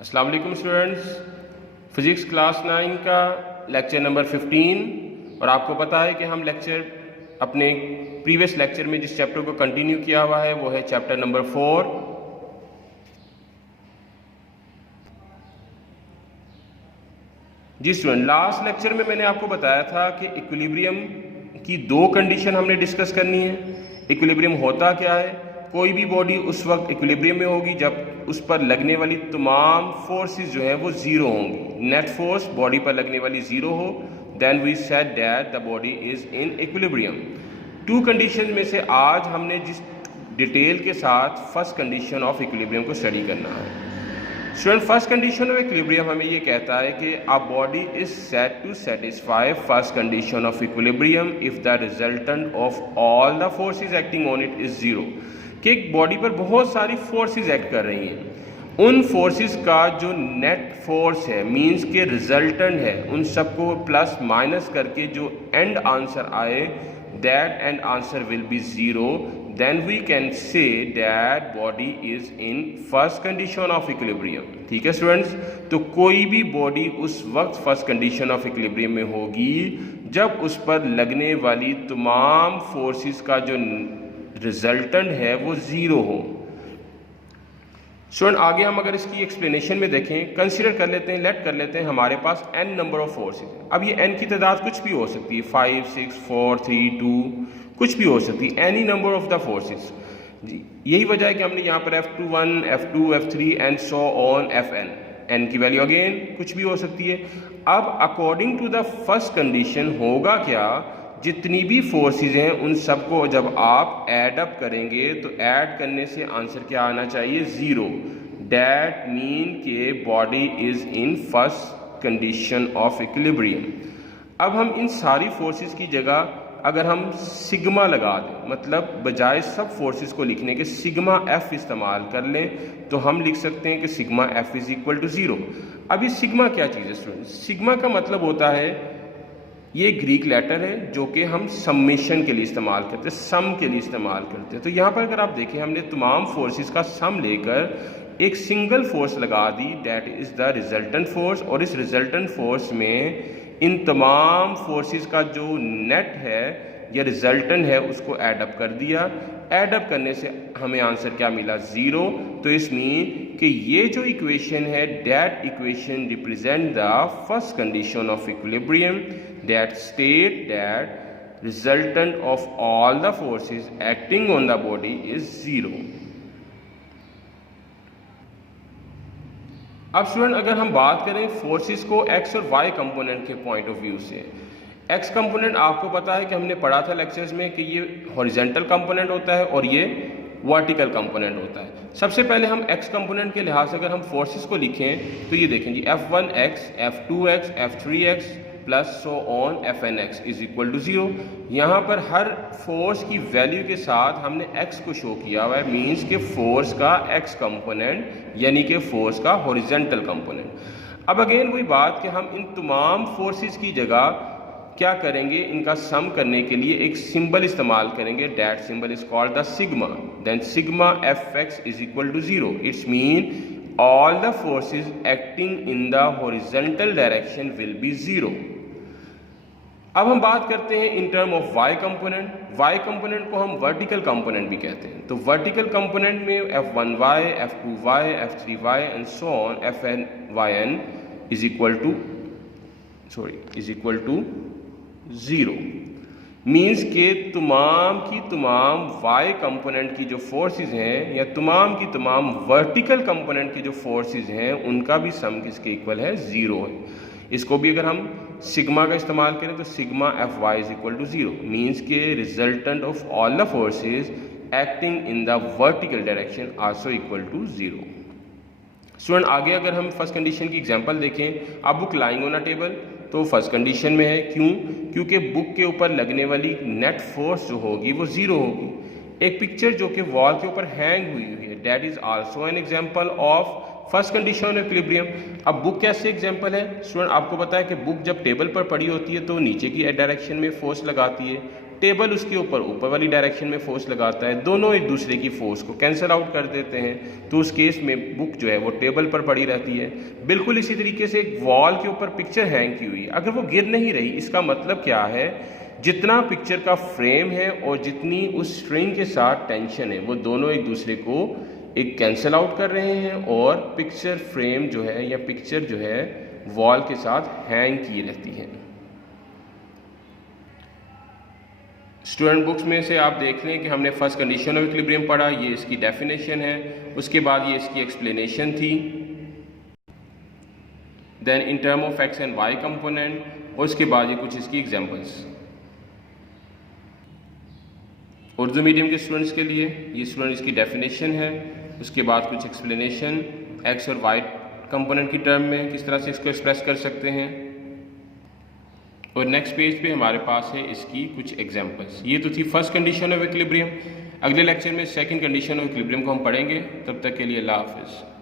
अस्सलाम वालेकुम students, physics class 9 का लेक्चर नंबर 15। और आपको पता है कि हम लेक्चर अपने प्रीवियस लेक्चर में जिस चैप्टर को कंटिन्यू किया हुआ है वो है चैप्टर नंबर 4। जी स्टूडेंट, लास्ट लेक्चर में मैंने आपको बताया था कि इक्विलिब्रियम की दो कंडीशन हमने डिस्कस करनी है। इक्विलिब्रियम होता क्या है? कोई भी बॉडी उस वक्त इक्विलिब्रियम में होगी जब उस पर लगने वाली तमाम फोर्सेस जो हैं वो जीरो होंगी। नेट फोर्स बॉडी पर लगने वाली जीरो हो, then we said that the body is in equilibrium. Two condition में से आज हमने जिस डिटेल के साथ फर्स्ट कंडीशन ऑफ इक्विलिब्रियम को स्टडी करना है। Student, first condition of equilibrium हमें ये कहता है कि a body is said to satisfy first condition of equilibrium if the resultant of all the forces acting on it is zero. कि एक बॉडी पर बहुत सारी फोर्सेस एक्ट कर रही हैं, उन फोर्सेस का जो नेट फोर्स है मींस के रिजल्टेंट है, उन सबको प्लस माइनस करके जो एंड आंसर आए that and answer will be zero, then we can say that body is in first condition of equilibrium। ठीक है स्टूडेंट्स, तो कोई भी बॉडी उस वक्त फर्स्ट कंडीशन ऑफ इक्विलिब्रियम में होगी जब उस पर लगने वाली तमाम फोर्सेस का जो रिजल्टेंट है वो जीरो हो। स्टूडेंट, आगे हम अगर इसकी एक्सप्लेनेशन में देखें, कंसीडर कर लेते हैं, लेट कर लेते हैं हमारे पास n नंबर ऑफ फोर्सेस। अब ये n की तादाद कुछ भी हो सकती है, 5, 6, 4, 3, 2, कुछ भी हो सकती है, any number of the forces. जी, यही वजह है कि हमने यहाँ पर F21, F2, F3 and so on Fn, n की वैल्यू अगेन कुछ भी हो सकती है। अब according to the first condition होगा क्या, जितनी भी फोर्सेस हैं उन सबको जब आप ऐड अप करेंगे तो ऐड करने से आंसर क्या आना चाहिए? जीरो। दैट मीन के body is in first condition of equilibrium. अब हम इन सारी फोर्सेस की जगह अगर हम सिग्मा लगा दें, मतलब बजाय सब फोर्सेस को लिखने के सिग्मा एफ इस्तेमाल कर लें, तो हम लिख सकते हैं कि sigma F is equal to zero. अब ये सिग्मा क्या चीज़ है स्टूडेंट? सिग्मा का मतलब होता है, ये ग्रीक लेटर है जो कि हम सम्मेशन के लिए इस्तेमाल करते हैं, सम के लिए इस्तेमाल करते हैं। तो यहाँ पर अगर आप देखें, हमने तमाम फोर्सेस का सम लेकर एक सिंगल फोर्स लगा दी, that is the resultant force. और इस रिजल्टेंट फोर्स में इन तमाम फोर्सेस का जो नेट है या रिजल्टेंट है उसको ऐड अप कर दिया। ऐड अप करने से हमें आंसर क्या मिला? जीरो। तो इस मीन कि ये जो इक्वेशन है, that equation represent the first condition of equilibrium that state that resultant of all the forces acting on the body is zero. अब स्टूडेंट, अगर हम बात करें फोर्सेस को एक्स और वाई कंपोनेंट के पॉइंट ऑफ व्यू से, एक्स कंपोनेंट आपको पता है कि हमने पढ़ा था लेक्चर्स में कि ये हॉरिजॉन्टल कंपोनेंट होता है और ये वर्टिकल कंपोनेंट होता है। सबसे पहले हम एक्स कंपोनेंट के लिहाज से अगर हम फोर्सेस को लिखें तो ये देखें जी, F1x, F2x, F3x plus so on Fnx is equal to zero. यहाँ पर हर फोर्स की वैल्यू के साथ हमने x को शो किया हुआ है, मीन्स के फोर्स का x कंपोनेंट यानी कि फोर्स का हॉरिजॉन्टल कंपोनेंट। अब अगेन वही बात कि हम इन तमाम फोर्सेस की जगह क्या करेंगे, इनका सम करने के लिए एक सिंबल इस्तेमाल करेंगे, that symbol is called the sigma. Then sigma Fx is equal to zero. It's mean all the forces acting in the horizontal direction will be zero। अब हम बात करते हैं इन term of y component. y component को हम vertical component भी कहते हैं। तो वर्टिकल कंपोनेंट में F1y, F2y, F3y and so on Fn is equal to zero. Means के तमाम की तमाम y कंपोनेंट की जो फोर्सेस हैं या तमाम की तमाम वर्टिकल कंपोनेंट की जो फोर्सेस हैं उनका भी सम किसके इक्वल है? जीरो है। इसको भी अगर हम सिग्मा का इस्तेमाल करें तो sigma Fy is equal to zero, means के resultant of all the forces acting in the vertical direction also equal to zero. Student, आगे अगर हम फर्स्ट कंडीशन की एग्जांपल देखें, अब book lying on a table, तो फर्स्ट कंडीशन में है। क्यों? क्योंकि बुक के ऊपर लगने वाली नेट फोर्स जो होगी वो जीरो होगी। एक पिक्चर जो कि वॉल के ऊपर हैंग हुई है, that is also an example of first condition of equilibrium. अब बुक कैसे एग्जांपल है? स्टूडेंट, आपको पता है कि बुक जब टेबल पर पड़ी होती है तो नीचे की डायरेक्शन में फोर्स लगाती है, टेबल उसके ऊपर वाली डायरेक्शन में फोर्स लगाता है, दोनों एक दूसरे की फोर्स को कैंसिल आउट कर देते हैं, तो उस केस में बुक जो है वो टेबल पर पड़ी रहती है। बिल्कुल इसी तरीके से एक वॉल के ऊपर पिक्चर हैंग की हुई, अगर वो गिर नहीं रही, इसका मतलब क्या है, जितना पिक्चर का फ्रेम है और जितनी उस स्ट्रिंग के साथ टेंशन है, वो दोनों एक दूसरे को एक कैंसिल आउट कर रहे हैं और पिक्चर फ्रेम जो है या पिक्चर जो है वॉल के साथ हैंग की रहती है। स्टूडेंट बुक्स में से आप देख लें कि हमने फर्स्ट कंडीशन ऑफ इक्विलिब्रियम पढ़ा, ये इसकी डेफिनेशन है, उसके बाद ये इसकी एक्सप्लेनेशन थी, then in term of X and Y component, और उसके बाद ये कुछ इसकी एग्जांपल्स। उर्दू मीडियम के स्टूडेंट्स के लिए ये स्टूडेंट इसकी डेफिनेशन है, उसके बाद कुछ एक्सप्लेनेशन, एक्स और वाई कंपोनेंट की टर्म में किस तरह से इसको एक्सप्रेस कर सकते हैं, और नेक्स्ट पेज पे हमारे पास है इसकी कुछ एग्जांपल्स। ये तो थी फर्स्ट कंडीशन ऑफ इक्विलिब्रियम। अगले लेक्चर में सेकंड कंडीशन ऑफ इक्विलिब्रियम को हम पढ़ेंगे। तब तक के लिए अल्लाह हाफिज़।